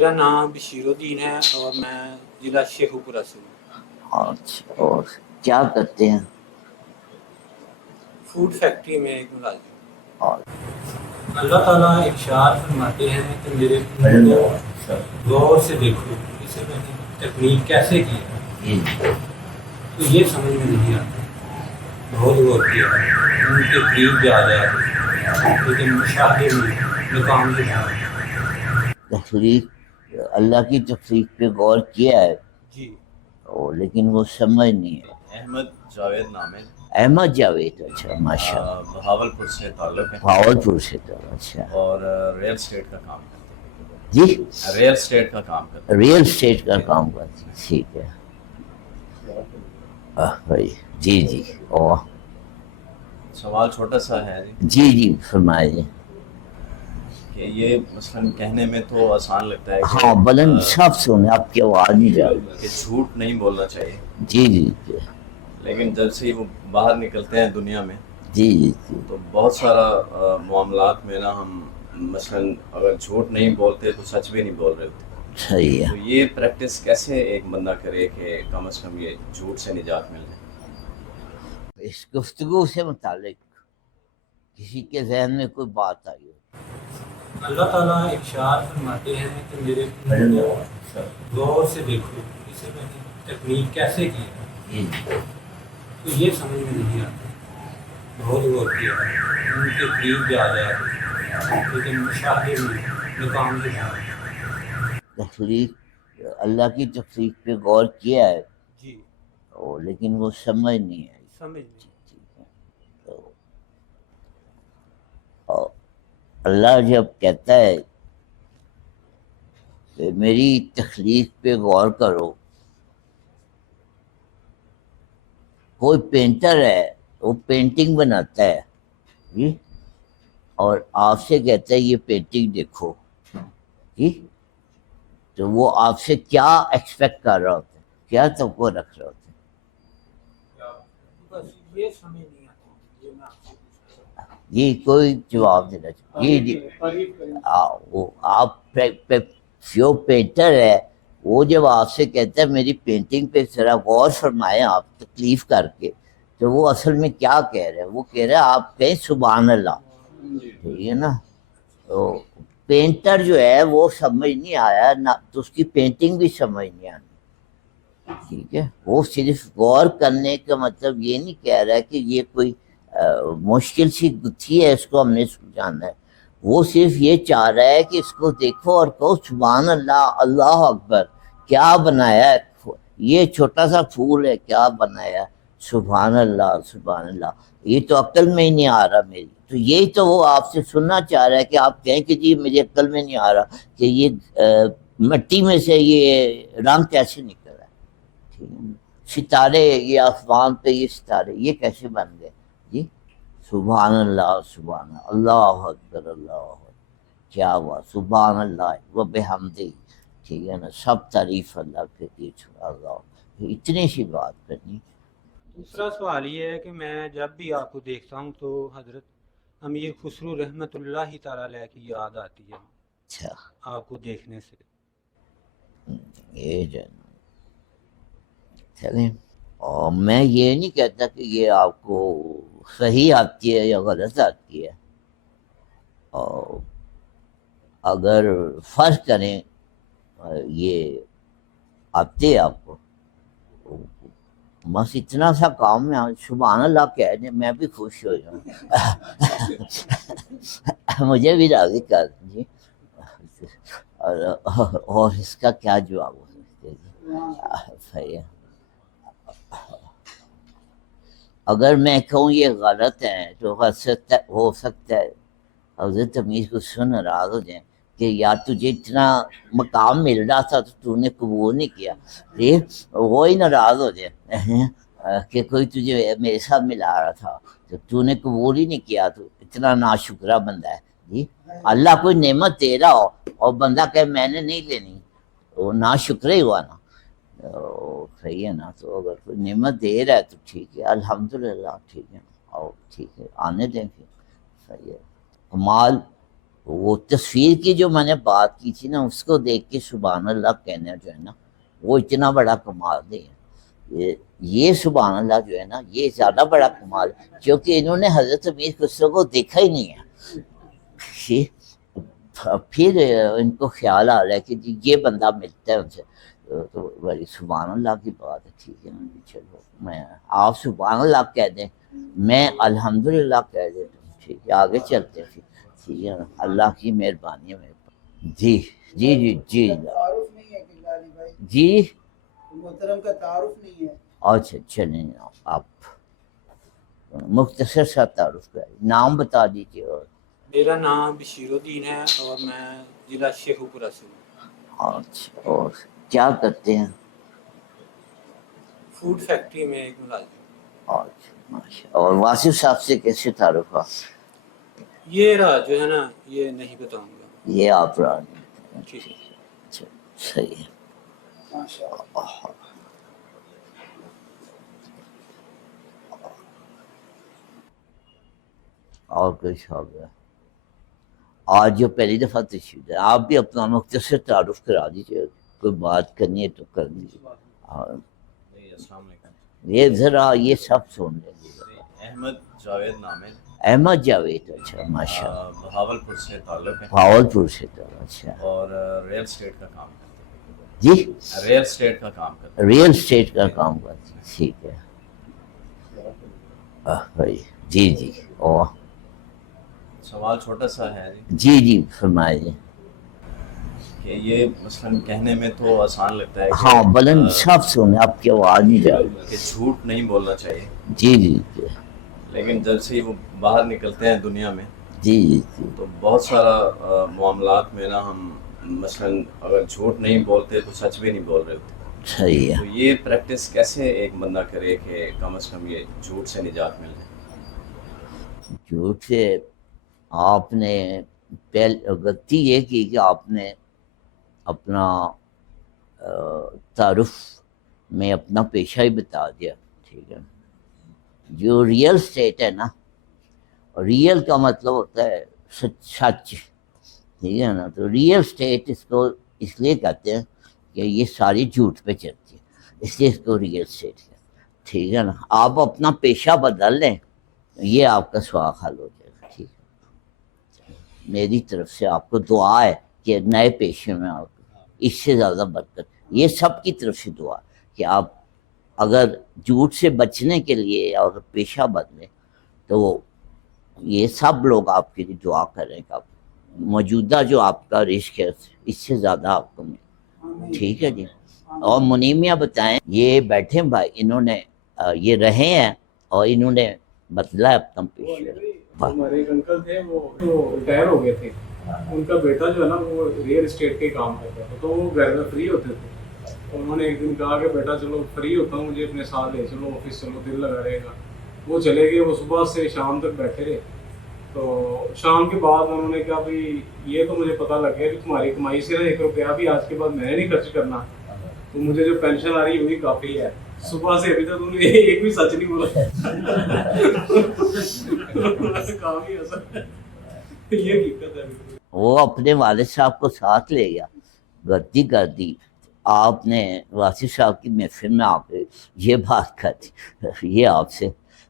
میرا نام بشیر الدین ہے اور میں ضلع شیخوپورہ سے ہوں۔ اچھا، اور کیا کرتے ہیں؟ فوڈ فیکٹری میں ایک ملازم۔ اور اللہ تعالیٰ ارشاد فرماتے ہیں کہ میرے بندو غور سے دیکھو اسے میں نے تکمیل کیسے کی ہے، تو یہ سمجھ میں نہیں آتا۔ بہت غور کیا ان کے قریب جا جائے لیکن مشاہدے میں ناکام ہو جائے۔ تخلیق، اللہ کی تخلیق پہ غور کیا ہے جی، لیکن وہ سمجھ نہیں ہے۔ احمد جاوید نام ہے، احمد جاوید، اچھا ماشاء اللہ، بہاولپور سے تعلق ہے بھاولپور سے تو اچھا اور ریئل اسٹیٹ کا کام کرتے جی، ہیں، ریئل اسٹیٹ کا کام کرتے ریئل اسٹیٹ کا کام کرتے ہیں، ٹھیک ہے بھائی، جی جی، اور ہیں۔ سوال چھوٹا سا ہے جی جی فرمائیے۔ کہ یہ مثلاً کہنے میں تو آسان لگتا ہے ہاں بلند صاف سنے، آپ کی آواز نہیں جا رہی۔ کہ جھوٹ نہیں بولنا چاہیے، جی جی جی لیکن جب سے وہ باہر نکلتے ہیں دنیا میں جی جی جی، تو بہت سارا معاملات میں نا ہم مثلاً اگر جھوٹ نہیں بولتے تو سچ بھی نہیں بول رہے ہوتے۔ صحیح تو ہے۔ یہ پریکٹس کیسے ایک بندہ کرے کہ کم از کم یہ جھوٹ سے نجات مل جائے؟ اس گفتگو سے متعلق کسی کے ذہن میں کوئی بات آئی ہو؟ اللہ تعالیٰ ارشاد فرماتے ہیں کہ میرے بندو غور سے دیکھو اسے میں نے تکمیل کیسے کی ہے، تو یہ سمجھ میں نہیں آتا۔ بہت غور کیا ان کے قریب جا جائے لیکن مشاہدے میں ناکام ہو جائے۔ تخلیق، اللہ کی تخلیق پہ غور کیا ہے جی، لیکن وہ سمجھ نہیں آئی۔ سمجھ نہیں۔ تو اللہ جب کہتا ہے کہ میری تخلیق پہ غور کرو، کوئی پینٹر ہے وہ پینٹنگ بناتا ہے جی، اور آپ سے کہتا ہے یہ پینٹنگ دیکھو جی، تو وہ آپ سے کیا ایکسپیکٹ کر رہا ہوتا ہے، کیا توقع رکھ رہا ہوتا ہے؟ بس یہ سمجھ نہیں آتی، یہ میں آپ سے پوچھ رہا ہوں۔ جی کوئی جواب دینا چاہیے؟ جی جی، وہ آپ جو پینٹر ہے وہ جب آپ سے کہتا ہے میری پینٹنگ پہ ذرا غور فرمائیں آپ تکلیف کر کے، تو وہ اصل میں کیا کہہ رہے ہیں؟ وہ کہہ رہے ہیں آپ کہیں سبحان اللہ، ٹھیک ہے نا؟ تو پینٹر جو ہے وہ سمجھ نہیں آیا نہ، تو اس کی پینٹنگ بھی سمجھ نہیں آنی، ٹھیک ہے؟ وہ صرف غور کرنے کا مطلب یہ نہیں کہہ رہا ہے کہ یہ کوئی مشکل سی گتھی ہے اس کو ہم نے سمجھانا ہے، وہ صرف یہ چاہ رہا ہے کہ اس کو دیکھو اور کہو سبحان اللہ، اللہ اکبر، کیا بنایا ہے، یہ چھوٹا سا پھول ہے کیا بنایا، سبحان اللہ سبحان اللہ، یہ تو عقل میں ہی نہیں آ رہا میری۔ تو یہی تو وہ آپ سے سننا چاہ رہا ہے کہ آپ کہیں کہ جی میری عقل میں نہیں آ رہا کہ یہ مٹی میں سے یہ رنگ کیسے نکل رہا ہے، ٹھیک ہے؟ ستارے، یہ آسمان پہ یہ ستارے یہ کیسے بن گئے جی؟ سبحان اللہ سبحان اللہ، اللہ اکبر اللہ اکبر، کیا ہوا، سبحان اللہ و بحمدہ، ٹھیک ہے نا؟ سب تعریف اللہ کے لیے، اللہ، اتنی سی بات کرنی۔ دوسرا سوال یہ ہے کہ میں جب بھی آپ کو دیکھتا ہوں تو حضرت امیر خسرو رحمۃ اللہ تعالیٰ علیہ کی یاد آتی ہے اچھا، آپ کو دیکھنے سے۔ یہ جو چلیں، اور میں یہ نہیں کہتا کہ یہ آپ کو صحیح آتی ہے یا غلط آتی ہے، اور اگر فرض کریں یہ آتے آپ کو، بس اتنا سا کام ہے، سبحان اللہ کہہ دیں میں بھی خوش ہو جاؤں، مجھے بھی راضی کر دیجیے، اور اس کا کیا جواب ہو سکتا ہے؟ صحیح ہے، اگر میں کہوں یہ غلط ہے تو ہو سکتا ہے حضرت امیر کو سن ناراض ہو جائیں کہ یار تجھے اتنا مقام مل رہا تھا تو نے قبول نہیں کیا، وہی ناراض ہو جائے کہ کوئی تجھے میرے ساتھ ملا رہا تھا تو نے قبول ہی نہیں کیا، تو اتنا ناشکرہ بندہ ہے جی۔ اللہ کوئی نعمت دے رہا ہو اور بندہ کہ میں نے نہیں لینی، وہ ناشکرہ ہی ہوا نا، صحیح ہے نا؟ تو اگر کوئی نعمت دے رہا ہے تو ٹھیک ہے، الحمدللہ، ٹھیک ہے، اور ٹھیک ہے آنے دیں پھر، صحیح ہے۔ مال وہ تصویر کی جو میں نے بات کی تھی نا، اس کو دیکھ کے سبحان اللہ کہنا جو ہے نا، وہ اتنا بڑا کمال نہیں ہے. یہ سبحان اللہ جو ہے نا، یہ زیادہ بڑا کمال ہے، کیونکہ انہوں نے حضرت امیر خسرو کو دیکھا ہی نہیں ہے. پھر ان کو خیال آ رہا ہے کہ جی یہ بندہ ملتا ہے ان سے، تو بڑی سبحان اللہ کی بات ہے. ٹھیک ہے نا جی، چلو میں آپ سبحان اللہ کہہ دیں، میں الحمدللہ کہہ دیتا ہوں. ٹھیک ہے، آگے چلتے ہیں. ٹھیک ہے نا، اللہ کی مہربانی ہے میرے پاس. جی جی جی جی تعارف نہیں ہے قبلہ علی بھائی، جی. محترم کا تعارف نہیں ہے. اچھا چلیں آپ مختصر سا تعارف کریں، نام بتا دیجیے. اور میرا نام بشیر الدین ہے اور میں ضلع شیخو پورہ سے ہوں. اچھا، اور کیا کرتے ہیں؟ فوڈ فیکٹری میں ایک ملازم. اچھا ماشاء. اور واصف صاحب سے کیسے تعارف ہوا؟ یہ رہا جو ہے نا، یہ نہیں بتاؤں گا. یہ آپ رانی. ٹھیک ہے. اچھا صحیح ہے. ماشاء اللہ. اور کچھ ہو گیا؟ آج جو پہلی دفعہ تشریف ہے، آپ بھی اپنا مختصر تعارف کرا دیجیے. کوئی بات کرنی ہے تو کر دیجیے. اور السلام علیکم. یہ ذرا یہ سب سن لیجیے. احمد جاوید نام ہے. احمد جاوید. اچھا ماشاء اللہ. بہاولپور سے تعلق ہے بھاولپور سے تو. اچھا اور ریل اسٹیٹ کا کام کرتے جی، ہیں. ریل اسٹیٹ کا کام کرتے ریئل اسٹیٹ کا کام کرتے ہیں. ٹھیک ہے. بھائی جی جی. اور ہیں. سوال چھوٹا سا ہے جی جی جی فرمائیے. کہ یہ مثلاً کہنے میں تو آسان لگتا ہے کہ ہاں بلند صاف سنے، آپ کی آواز نہیں جا رہی. کہ جھوٹ نہیں بولنا چاہیے، جی جی جی لیکن جب سے وہ باہر نکلتے ہیں دنیا میں جی جی جی. تو بہت سارا معاملات میں نا ہم مثلاً اگر جھوٹ نہیں بولتے تو سچ بھی نہیں بول رہے ہوتے. صحیح تو ہے. یہ پریکٹس کیسے ایک بندہ کرے کہ کم از کم یہ جھوٹ سے نجات مل جائے؟ جھوٹ سے آپ نے غلطی یہ کی کہ آپ نے اپنا تعارف میں اپنا پیشہ ہی بتا دیا. ٹھیک ہے. جو ریئل اسٹیٹ ہے نا، ریئل کا مطلب ہوتا ہے سچ. ٹھیک ہے نا. تو ریئل اسٹیٹ اس کو اس لیے کہتے ہیں کہ یہ ساری جھوٹ پہ چلتی ہے، اس لیے اس کو ریئل اسٹیٹ ہے. ٹھیک ہے نا. آپ اپنا پیشہ بدل لیں، یہ آپ کا سوال حل ہو جائے گا. ٹھیک ہے. میری طرف سے آپ کو دعا ہے کہ نئے پیشے میں آپ اس سے زیادہ برکت. یہ سب کی طرف سے دعا کہ آپ اگر جھوٹ سے بچنے کے لیے اور پیشہ بدلیں تو یہ سب لوگ آپ کے لیے دعا کریں کہ آپ موجودہ جو آپ کا رزق ہے اس سے زیادہ آپ کو ملے. ٹھیک ہے جی. اور منیمیہ بتائیں، یہ بیٹھے بھائی، انہوں نے یہ رہے ہیں اور انہوں نے بدلا اپنا پیشہ. ہمارے ایک انکل تھے، وہ ریٹائر ہو گئے تھے. ان کا بیٹا جو ہے نا وہ ریئل اسٹیٹ کے کام کرتا تھا، تو وہ گھر میں فری ہوتے تھے. انہوں نے ایک دن کہا کہ بیٹا چلو فری ہوتا ہوں، مجھے اپنے ساتھ لے چلو آفس، چلو دل لگا رہے گا. وہ چلے گئے. وہ صبح سے شام تک بیٹھے رہے. تو شام کے بعد انہوں نے کہا بھائی یہ تو مجھے پتہ لگ گیا کہ تمہاری کمائی سے 1 روپیہ بھی آج کے بعد میں نے نہیں خرچ کرنا، تو مجھے جو پینشن آ رہی ہے وہی کافی ہے. صبح سے ابھی تک تم نے ایک بھی سچ نہیں بولا. کافی اثر ہے. یہ حقیقت ہے. وہ اپنے والد صاحب کو ساتھ لے گیا، غلطی کر دی. آپ نے واصف صاحب کی محفل میں آ کے یہ بات کر دی، یہ آپ سے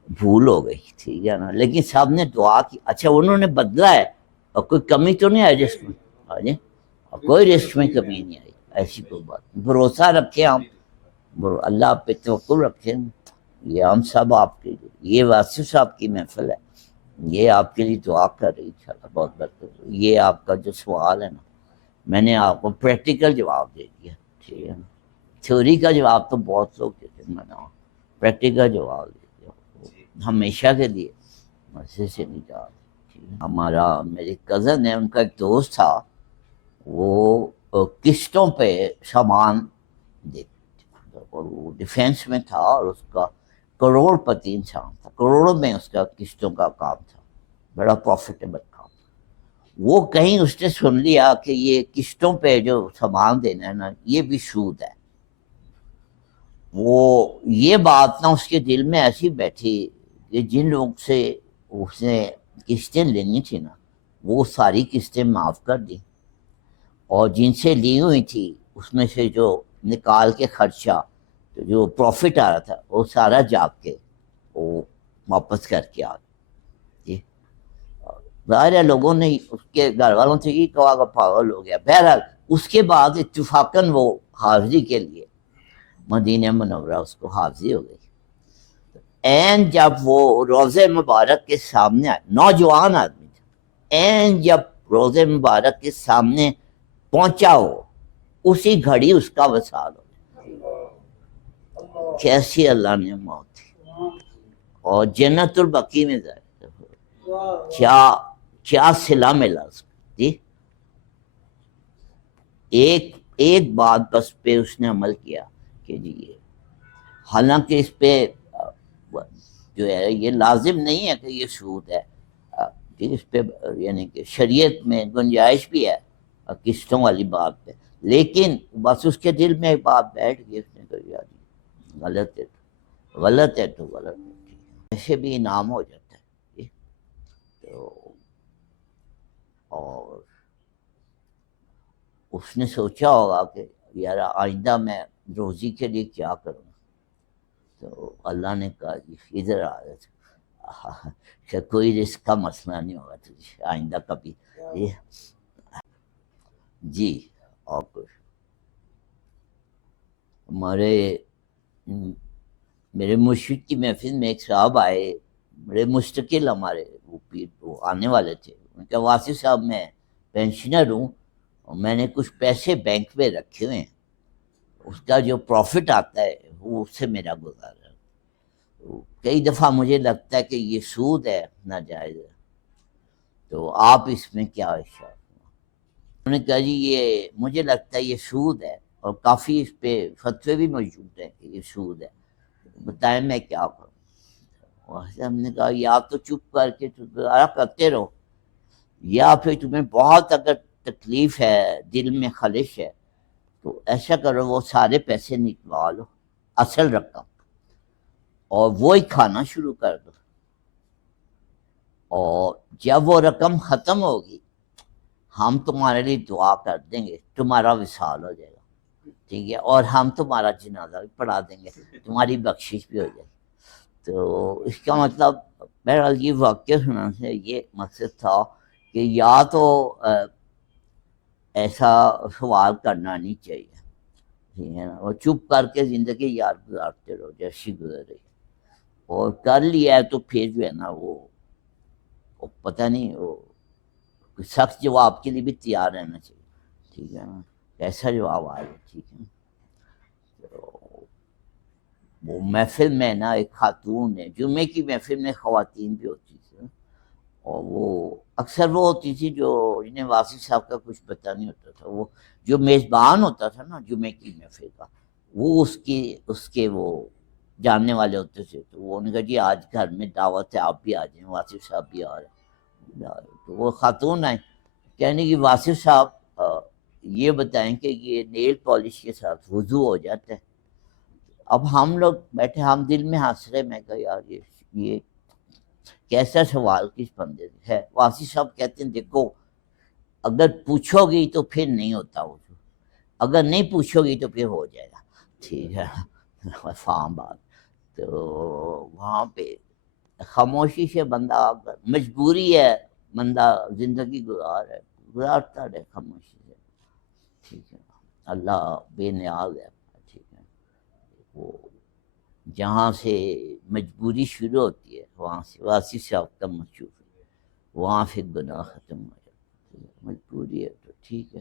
بھول ہو گئی. ٹھیک ہے نا. لیکن صاحب نے دعا کی. اچھا انہوں نے بدلا ہے اور کوئی کمی تو نہیں آئی رسک میں؟ ہاں جی، کوئی رسک میں کمی نہیں آئی. ایسی کوئی بات. بھروسہ رکھیں ہم، اللہ پہ توکل رکھیں. یہ ہم سب آپ کے لیے، یہ واصف صاحب کی محفل ہے، یہ آپ کے لیے دعا کر رہی. انشاءاللہ بہت برکت. یہ آپ کا جو سوال ہے نا، میں نے آپ کو پریکٹیکل جواب دے دیا. ٹھیک ہے نا. تھیوری کا جواب تو بہت لوگ دیتے ہیں، میں نے پریکٹیکل جواب دے دیا ہمیشہ کے لیے. مسئلے سے نہیں جا. ہمارا میرے کزن ہے، ان کا ایک دوست تھا، وہ قسطوں پہ سامان دیتے اور وہ ڈیفینس میں تھا اور اس کا کروڑ پتی انسان تھا. کروڑوں میں اس کا قسطوں کا کام تھا، بڑا پروفیٹیبل کام. وہ کہیں اس نے سن لیا کہ یہ قسطوں پہ جو سامان دینا ہے نا یہ بھی سود ہے. وہ یہ بات نا اس کے دل میں ایسی بیٹھی کہ جن لوگ سے اس نے قسطیں لینی تھی نا وہ ساری قسطیں معاف کر دیں، اور جن سے لی ہوئی تھی اس میں سے جو نکال کے خرچہ جو پروفٹ آ رہا تھا وہ سارا جا کے وہ واپس کر کے آ گئے۔ جی ظاہر ہے لوگوں نے اس کے گھر والوں سے یہ کہا کہ پاگل ہو گیا۔ بہرحال اس کے بعد اتفاقاً وہ حاضری کے لیے مدینہ منورہ اس کو حاضری ہو گئی۔ این جب وہ روضہ مبارک کے سامنے آئے، نوجوان آدمی تھا، این جب روضہ مبارک کے سامنے پہنچا ہو اسی گھڑی اس کا وصال ہو گیا۔ کیسی اللہ نے موت تھی، اور جنت البقیع میں ظاہر کیا صلہ ملا اس کو۔ جی ایک بات بس پہ اس نے عمل کیا کہ جی یہ، حالانکہ اس پہ جو ہے یہ لازم نہیں ہے کہ یہ سود ہے، جی اس پہ یعنی کہ شریعت میں گنجائش بھی ہے قسطوں والی بات پہ، لیکن بس اس کے دل میں ایک بات بیٹھ گئی، اس نے کہا یار غلط ہے تو غلط ہے تو غلط ہے، ایسے بھی انعام ہو جاتا ہے۔ تو اور اس نے سوچا ہوگا کہ یار آئندہ میں روزی کے لیے کیا کروں، تو اللہ نے کہا ادھر آ جائے کہ کوئی رزق کا مسئلہ نہیں ہوگا تجھے آئندہ کبھی۔ جی اور کچھ میرے مرشد کی محفل میں ایک صاحب آئے، بڑے مستقل ہمارے وہ پیر وہ آنے والے تھے، ان کا واصف صاحب میں پینشنر ہوں اور میں نے کچھ پیسے بینک میں رکھے ہوئے ہیں، اس کا جو پروفٹ آتا ہے وہ اس سے میرا گزارا ہے۔ کئی دفعہ مجھے لگتا ہے کہ یہ سود ہے ناجائز ہے، تو آپ اس میں کیا ارشاد؟ انہوں نے کہا جی یہ مجھے لگتا ہے یہ سود ہے، اور کافی اس پہ فتوے بھی موجود ہیں کہ یہ سود ہے، بتائیں میں کیا کروں؟ ہم نے کہا یا تو چپ کر کے گزارا کرتے رہو، یا پھر تمہیں بہت اگر تکلیف ہے، دل میں خلش ہے، تو ایسا کرو وہ سارے پیسے نکلوا لو، اصل رقم، اور وہی کھانا شروع کر دو، اور جب وہ رقم ختم ہوگی ہم تمہارے لیے دعا کر دیں گے، تمہارا وصال ہو جائے گا، ٹھیک ہے، اور ہم تمہارا جنازہ بھی پڑھا دیں گے، تمہاری بخشش بھی ہو جائے گی۔ تو اس کا مطلب بہرحال یہ واقعہ سنانے سے یہ مقصد تھا کہ یا تو ایسا سوال کرنا نہیں چاہیے، ٹھیک ہے نا، اور چپ کر کے زندگی یاد گزارتے رہو جیسی گزر رہی، اور کر لیا ہے تو پھر جو ہے نا وہ پتہ نہیں وہ سخت جواب کے لیے بھی تیار رہنا چاہیے، ٹھیک ہے نا، کیسا جواب آئے، ٹھیک ہے۔ تو وہ محفل میں نا ایک خاتون ہے، جمعے کی محفل میں خواتین بھی ہوتی تھی، اور وہ اکثر وہ ہوتی تھی جو جنہیں واصف صاحب کا کچھ پتہ نہیں ہوتا تھا، وہ جو میزبان ہوتا تھا نا جمعے کی محفل کا، وہ اس کے وہ جاننے والے ہوتے تھے، تو وہ نے کہا جی آج گھر میں دعوت ہے آپ بھی آ جائیں، واصف صاحب بھی آ رہے ہیں۔ تو وہ خاتون آئیں، کہنے کی واصف صاحب یہ بتائیں کہ یہ نیل پالش کے ساتھ وضو ہو جاتا ہے؟ اب ہم لوگ بیٹھے، ہم دل میں ہنس رہے، میں کہا یار یہ کیسا سوال کس بندے سے ہے؟ واصف صاحب کہتے ہیں دیکھو اگر پوچھو گی تو پھر نہیں ہوتا وضو، اگر نہیں پوچھو گی تو پھر ہو جائے گا، ٹھیک ہے، فام بات۔ تو وہاں پہ خاموشی سے بندہ، مجبوری ہے بندہ زندگی گزارتا رہے خاموشی سے، ٹھیک ہے، اللہ بے نیاز ہے، ٹھیک ہے، وہ جہاں سے مجبوری شروع ہوتی ہے وہاں سے واصف صاحب کا مشہور ہے، وہاں سے گناہ ختم ہو جاتا ہے، مجبوری ہے تو ٹھیک ہے۔